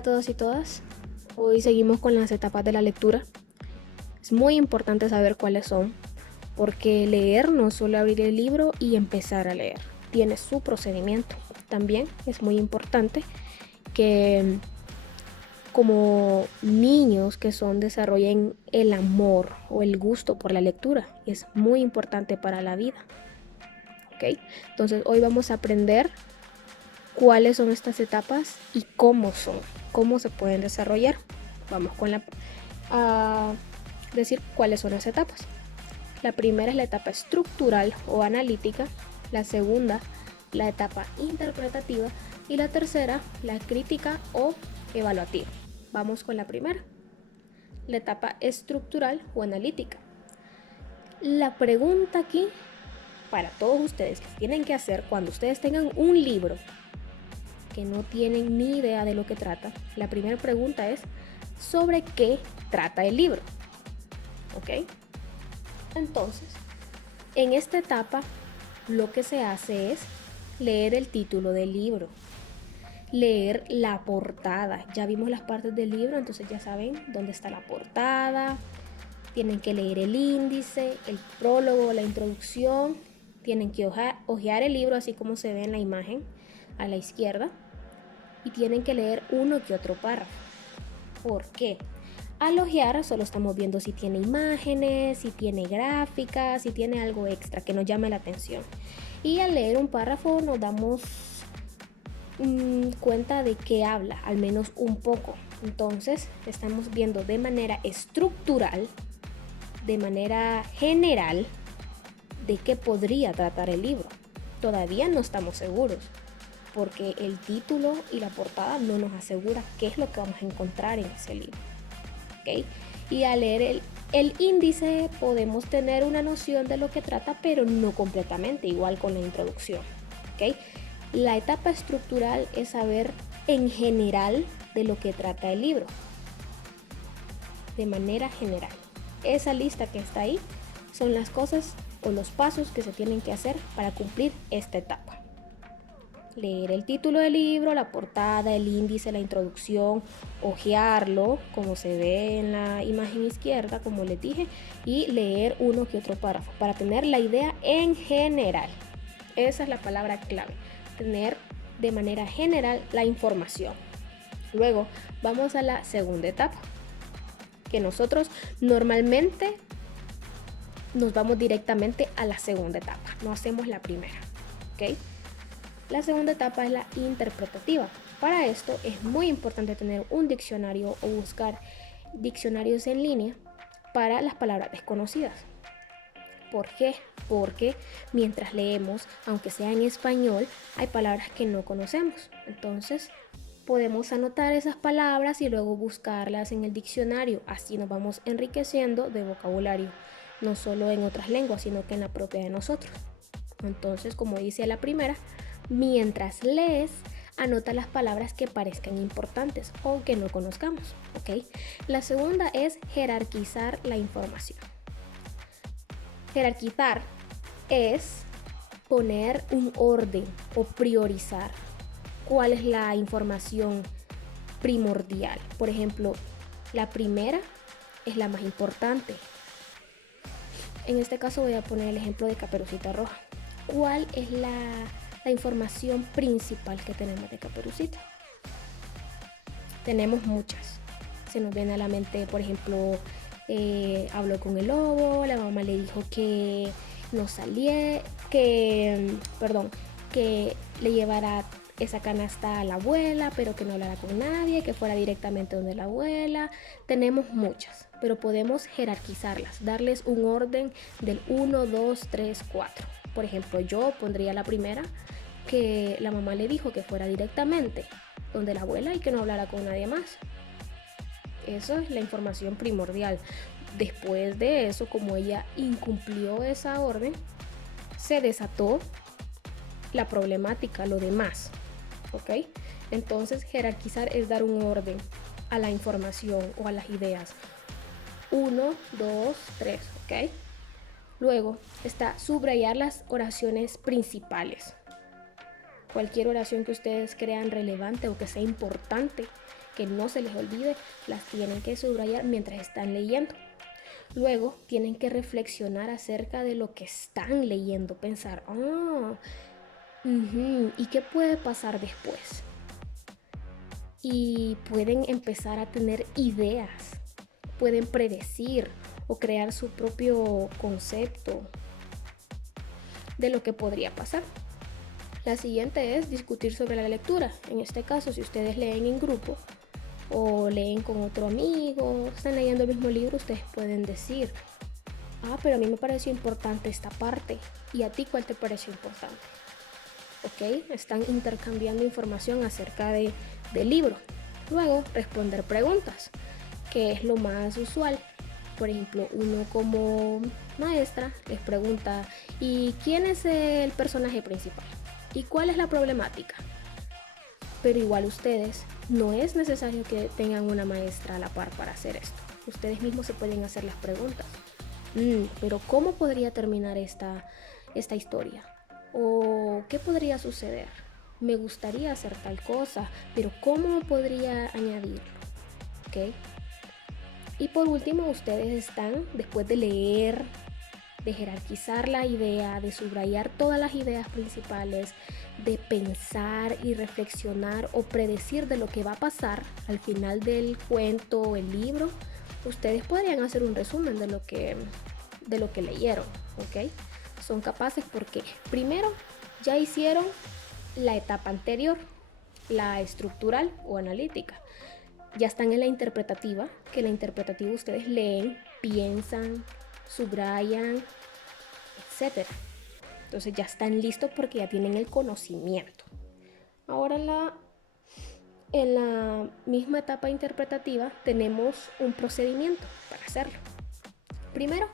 a todos y todas. Hoy seguimos con las etapas de la lectura. Es muy importante saber cuáles son, porque leer no es solo abrir el libro y empezar a leer. Tiene su procedimiento. También es muy importante que como niños que son desarrollen el amor o el gusto por la lectura. Es muy importante para la vida. ¿Ok? Entonces hoy vamos a aprender cuáles son estas etapas y cómo se pueden desarrollar. Vamos a decir cuáles son las etapas. La primera es la etapa estructural o analítica, la segunda, la etapa interpretativa y la tercera, la crítica o evaluativa. Vamos con la primera, la etapa estructural o analítica. La pregunta aquí para todos ustedes que tienen que hacer cuando ustedes tengan un libro que no tienen ni idea de lo que trata, la primera pregunta es ¿sobre qué trata el libro? ¿Ok? Entonces, en esta etapa lo que se hace es leer el título del libro, leer la portada. Ya vimos las partes del libro, entonces ya saben dónde está la portada. Tienen que leer el índice, el prólogo, la introducción. Tienen que hojear el libro así como se ve en la imagen a la izquierda. Y tienen que leer uno que otro párrafo. ¿Por qué? Al hojear solo estamos viendo si tiene imágenes, si tiene gráficas, si tiene algo extra que nos llame la atención. Y al leer un párrafo nos damos cuenta de qué habla, al menos un poco. Entonces estamos viendo de manera estructural, de manera general, de qué podría tratar el libro. Todavía no estamos seguros, porque el título y la portada no nos asegura qué es lo que vamos a encontrar en ese libro. ¿Okay? Y al leer el índice podemos tener una noción de lo que trata, pero no completamente, igual con la introducción. ¿Okay? La etapa estructural es saber en general de lo que trata el libro, de manera general. Esa lista que está ahí son las cosas o los pasos que se tienen que hacer para cumplir esta etapa. Leer el título del libro, la portada, el índice, la introducción, hojearlo como se ve en la imagen izquierda, como les dije, y leer uno que otro párrafo para tener la idea en general. Esa es la palabra clave, tener de manera general la información. Luego vamos a la segunda etapa, que nosotros normalmente nos vamos directamente a la segunda etapa, no hacemos la primera, ¿ok? La segunda etapa es la interpretativa. Para esto es muy importante tener un diccionario o buscar diccionarios en línea para las palabras desconocidas. ¿Por qué? Porque mientras leemos, aunque sea en español, hay palabras que no conocemos. Entonces, podemos anotar esas palabras y luego buscarlas en el diccionario. Así nos vamos enriqueciendo de vocabulario, no solo en otras lenguas, sino que en la propia de nosotros. Entonces, como dice la primera, mientras lees, anota las palabras que parezcan importantes o que no conozcamos, ¿ok? La segunda es jerarquizar la información. Jerarquizar es poner un orden o priorizar cuál es la información primordial. Por ejemplo, la primera es la más importante. En este caso voy a poner el ejemplo de Caperucita Roja. ¿Cuál es la información principal que tenemos de Caperucita? Tenemos muchas. Se nos viene a la mente, por ejemplo, habló con el lobo, la mamá le dijo que no saliera, que le llevara esa canasta a la abuela, pero que no hablara con nadie, que fuera directamente donde la abuela. Tenemos muchas, pero podemos jerarquizarlas, darles un orden del 1, 2, 3, 4. Por ejemplo, yo pondría la primera, que la mamá le dijo que fuera directamente donde la abuela y que no hablara con nadie más. Eso es la información primordial. Después de eso, como ella incumplió esa orden, se desató la problemática, lo demás. ¿Ok? Entonces, jerarquizar es dar un orden a la información o a las ideas. 1, 2, 3. ¿Ok? Luego está subrayar las oraciones principales. Cualquier oración que ustedes crean relevante o que sea importante que no se les olvide, las tienen que subrayar mientras están leyendo. Luego tienen que reflexionar acerca de lo que están leyendo, pensar, ¿y qué puede pasar después? Y pueden empezar a tener ideas, pueden predecir o crear su propio concepto de lo que podría pasar. La siguiente es discutir sobre la lectura. En este caso, si ustedes leen en grupo o leen con otro amigo, están leyendo el mismo libro, ustedes pueden decir, pero a mí me pareció importante esta parte. ¿Y a ti cuál te pareció importante? ¿Ok? Están intercambiando información acerca del libro. Luego, responder preguntas, que es lo más usual. Por ejemplo, uno como maestra les pregunta, ¿y quién es el personaje principal? ¿Y cuál es la problemática? Pero igual ustedes, no es necesario que tengan una maestra a la par para hacer esto. Ustedes mismos se pueden hacer las preguntas. Pero ¿cómo podría terminar esta historia? ¿O qué podría suceder? Me gustaría hacer tal cosa, pero ¿cómo podría añadirlo? ¿Ok? Y por último, ustedes están, después de leer, de jerarquizar la idea, de subrayar todas las ideas principales, de pensar y reflexionar o predecir de lo que va a pasar al final del cuento o el libro, ustedes podrían hacer un resumen de lo que leyeron, ¿ok? Son capaces porque primero ya hicieron la etapa anterior, la estructural o analítica. Ya están en la interpretativa, que la interpretativa ustedes leen, piensan, subrayan, etc. Entonces ya están listos porque ya tienen el conocimiento. Ahora en la misma etapa interpretativa tenemos un procedimiento para hacerlo. Primero,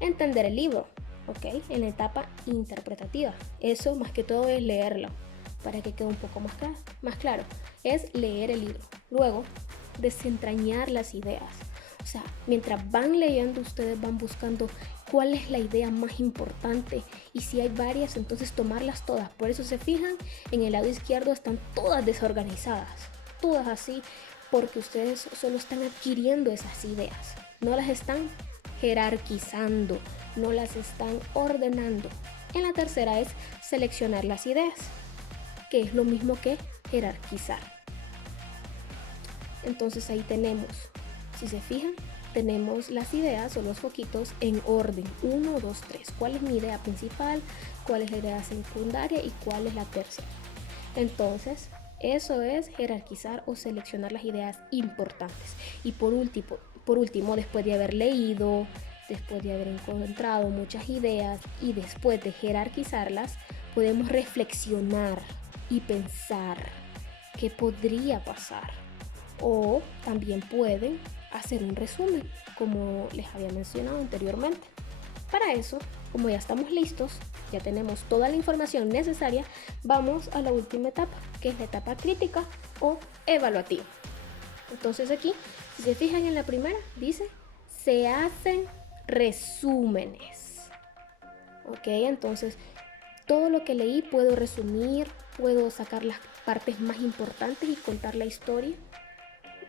entender el libro, ¿ok? En la etapa interpretativa. Eso más que todo es leerlo, para que quede un poco más claro. Es leer el libro. Luego, desentrañar las ideas. O sea, mientras van leyendo, ustedes van buscando cuál es la idea más importante, y si hay varias, entonces tomarlas todas. Por eso se fijan, en el lado izquierdo están todas desorganizadas, todas así, porque ustedes solo están adquiriendo esas ideas, no las están jerarquizando, no las están ordenando. En la tercera es seleccionar las ideas, que es lo mismo que jerarquizar. Entonces ahí tenemos, si se fijan, tenemos las ideas o los foquitos en orden 1, 2, 3. ¿Cuál es mi idea principal? ¿Cuál es la idea secundaria? ¿Y cuál es la tercera? Entonces, eso es jerarquizar o seleccionar las ideas importantes. Y por último, después de haber leído, después de haber encontrado muchas ideas y después de jerarquizarlas, podemos reflexionar y pensar qué podría pasar. O también pueden hacer un resumen, como les había mencionado anteriormente. Para eso, como ya estamos listos, ya tenemos toda la información necesaria, vamos a la última etapa, que es la etapa crítica o evaluativa. Entonces aquí, si se fijan en la primera, dice, se hacen resúmenes. Ok, entonces todo lo que leí puedo resumir, puedo sacar las partes más importantes y contar la historia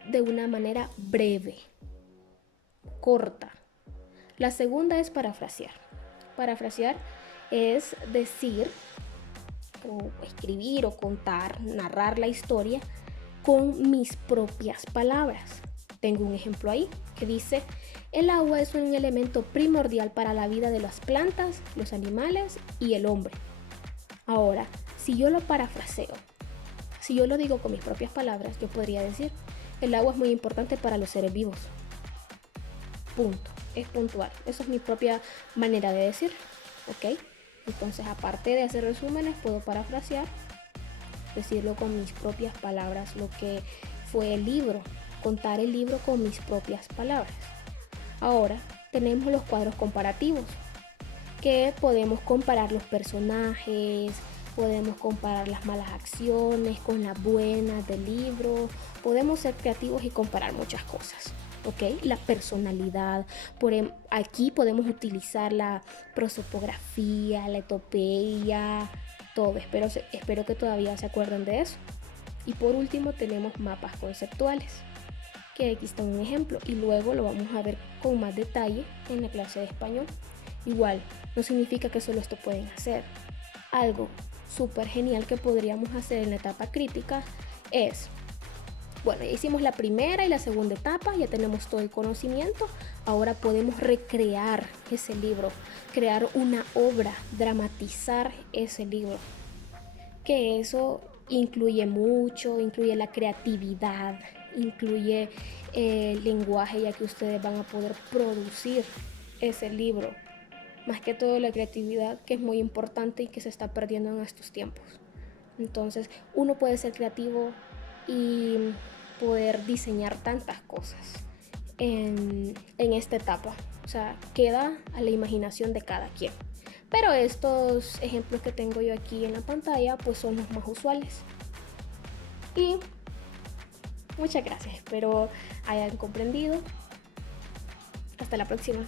de una manera breve, corta. La segunda es parafrasear. Parafrasear es decir, o escribir, o contar, narrar la historia con mis propias palabras. Tengo un ejemplo ahí que dice, el agua es un elemento primordial para la vida de las plantas, los animales y el hombre. Ahora, si yo lo parafraseo, si yo lo digo con mis propias palabras, yo podría decir, el agua es muy importante para los seres vivos. Punto. Es puntual. Eso es mi propia manera de decirlo. ¿Ok? Entonces, aparte de hacer resúmenes, puedo parafrasear, decirlo con mis propias palabras, lo que fue el libro, contar el libro con mis propias palabras. Ahora, tenemos los cuadros comparativos, que podemos comparar los personajes, podemos comparar las malas acciones con las buenas del libro, podemos ser creativos y comparar muchas cosas, ¿ok? La personalidad, aquí podemos utilizar la prosopografía, la etopeya, todo, espero que todavía se acuerden de eso. Y por último tenemos mapas conceptuales, que aquí está un ejemplo y luego lo vamos a ver con más detalle en la clase de español. Igual, no significa que solo esto pueden hacer. Algo súper genial que podríamos hacer en la etapa crítica es, bueno, ya hicimos la primera y la segunda etapa, ya tenemos todo el conocimiento, ahora podemos recrear ese libro, crear una obra, dramatizar ese libro. Que eso incluye mucho, incluye la creatividad, incluye el lenguaje, ya que ustedes van a poder producir ese libro. Más que todo la creatividad, que es muy importante y que se está perdiendo en estos tiempos. Entonces, uno puede ser creativo y poder diseñar tantas cosas en esta etapa. O sea, queda a la imaginación de cada quien. Pero estos ejemplos que tengo yo aquí en la pantalla, pues son los más usuales. Y muchas gracias, espero hayan comprendido. Hasta la próxima.